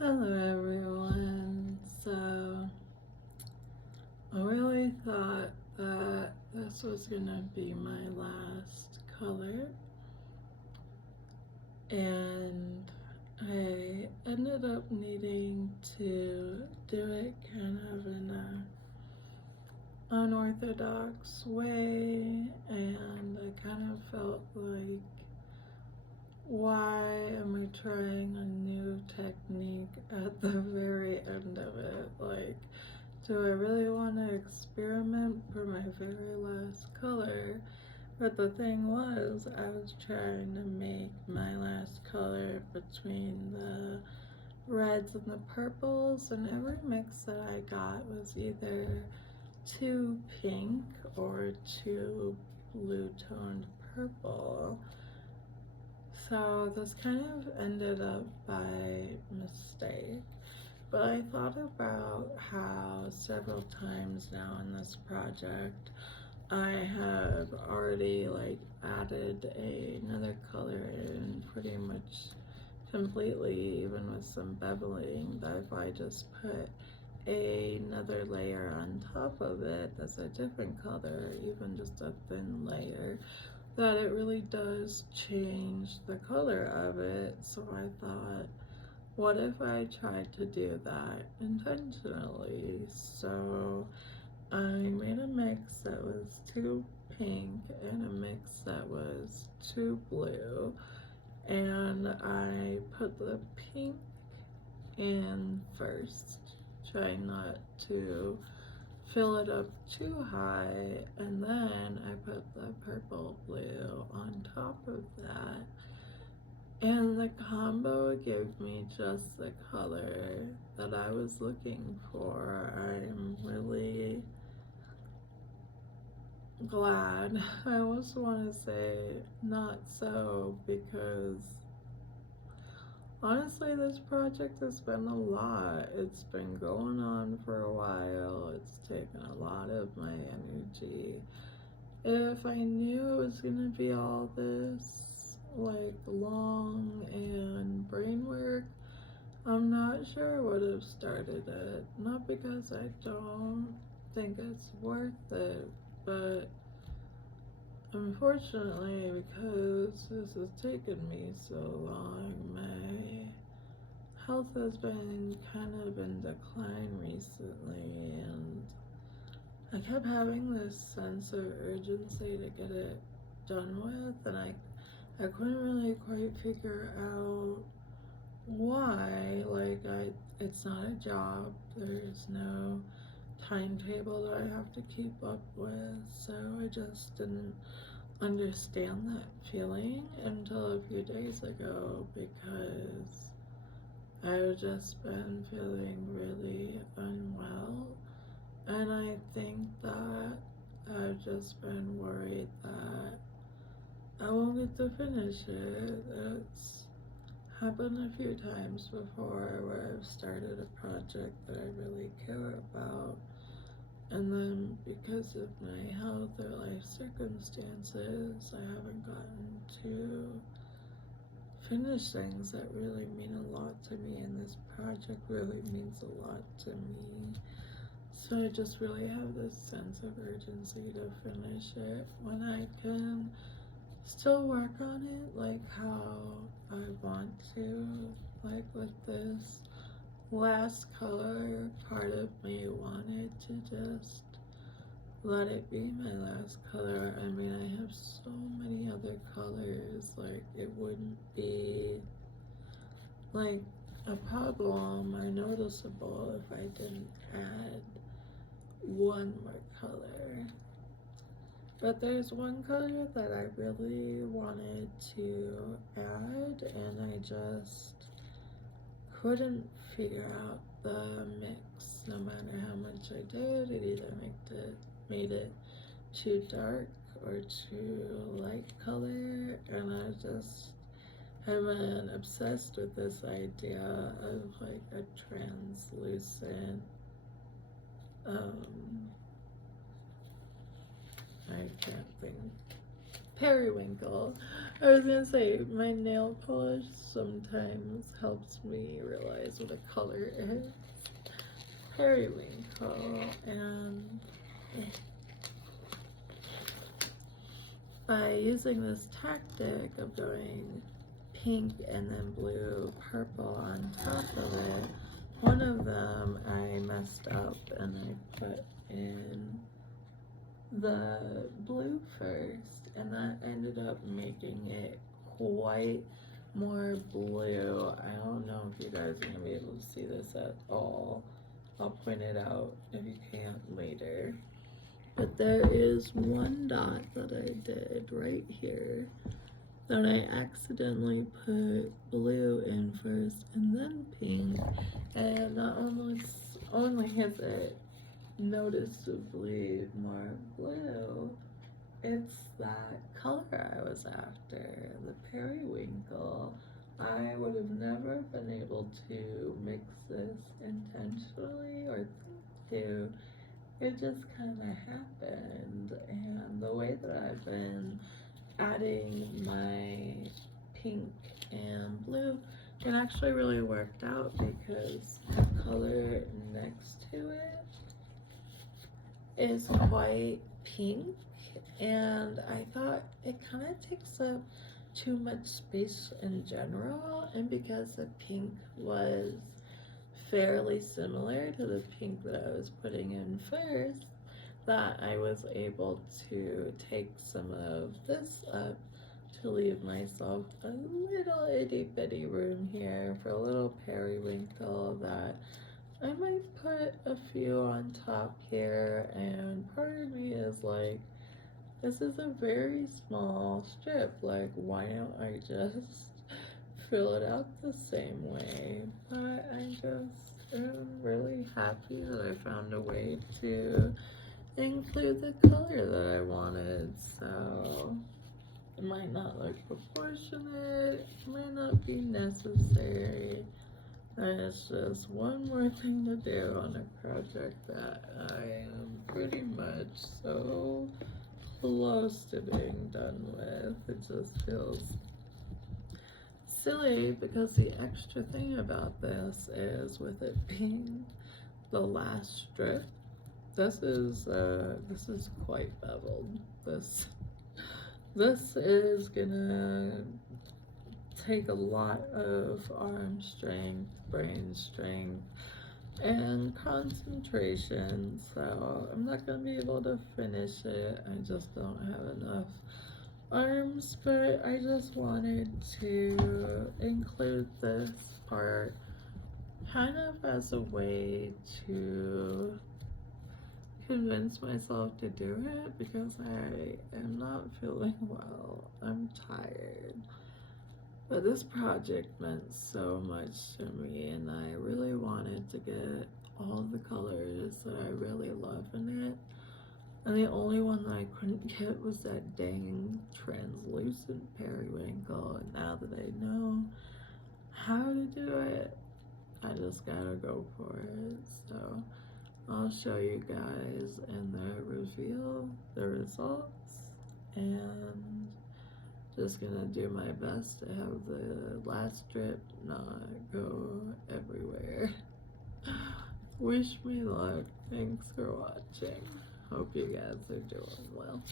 Hello everyone. So I really thought that this was gonna be my last color, and I ended up needing to do it kind of in a unorthodox way, and I kind of felt like, why am I trying a new technique at the very end of it? Like, do I really want to experiment for my very last color? But the thing was, I was trying to make my last color between the reds and the purples, and every mix that I got was either too pink or too blue toned purple. So this kind of ended up by mistake. But I thought about how several times now in this project I have already added another color in pretty much completely, even with some beveling, that if I just put another layer on top of it that's a different color, even just a thin layer, that it really does change the color of it. So I thought, what if I tried to do that intentionally? So I made a mix that was too pink and a mix that was too blue, and I put the pink in first, trying not to fill it up too high, and then I put the purple blue on top of that, and the combo gave me just the color that I was looking for. I'm really glad. I also want to say not so, because honestly, this project has been a lot. It's been going on for a while. It's taken a lot of my energy. If I knew it was gonna be all this, long and brain work, I'm not sure I would have started it. Not because I don't think it's worth it, but unfortunately, because this has taken me so long, my health has been kind of in decline recently, and I kept having this sense of urgency to get it done with, and I couldn't really quite figure out why. It's not a job. There's no timetable that I have to keep up with, so I just didn't understand that feeling until a few days ago, because I've just been feeling really unwell, and I think that I've just been worried that I won't get to finish it. It's happened a few times before where I've started a project that I really care about, and then because of my health or life circumstances, I haven't gotten to finish things that really mean a lot to me, and this project really means a lot to me. So I just really have this sense of urgency to finish it when I can still work on it like how I want to. Like with this last color, part of me wanted to just let it be my last color. I mean, I have so many other colors, it wouldn't be like a problem or noticeable if I didn't add one more color. But there's one color that I really wanted to add, and I just couldn't figure out the mix. No matter how much I did, it either made it too dark or too light color, and I just have been obsessed with this idea of a translucent, I can't think Periwinkle. I was gonna say, my nail polish sometimes helps me realize what a color is. Periwinkle, and by using this tactic of going pink and then blue, purple on top of it, one of them I messed up and I put in the blue first, and that ended up making it quite more blue. I don't know if you guys are gonna be able to see this at all. I'll point it out if you can't later. But there is one dot that I did right here that I accidentally put blue in first and then pink, and not only is it noticeably more blue, it's that color I was after, the periwinkle. I would have never been able to mix this intentionally or think to. It just kind of happened, and the way that I've been adding my pink and blue, it actually really worked out because the color next to it is quite pink, and I thought it kind of takes up too much space in general, and because the pink was fairly similar to the pink that I was putting in first, that I was able to take some of this up to leave myself a little itty bitty room here for a little periwinkle that I might put a few on top here. And part of me is like, this is a very small strip, like why don't I just fill it out the same way? But I just am really happy that I found a way to include the color that I wanted. So it might not look proportionate, it might not be necessary, and it's just one more thing to do on a project that I am pretty much so close to being done with. It just feels silly because the extra thing about this is, with it being the last strip, this is quite beveled. This is gonna take a lot of arm strength, brain strength, and concentration, so I'm not gonna be able to finish it. I just don't have enough arms, but I just wanted to include this part kind of as a way to convince myself to do it, because I am not feeling well. I'm tired. But this project meant so much to me, and I really wanted to get all the colors that I really love in it. And the only one that I couldn't get was that dang translucent periwinkle. And now that I know how to do it, I just gotta go for it. So I'll show you guys in the reveal the results, and just gonna do my best to have the last strip not go everywhere. Wish me luck. Thanks for watching. Hope you guys are doing well.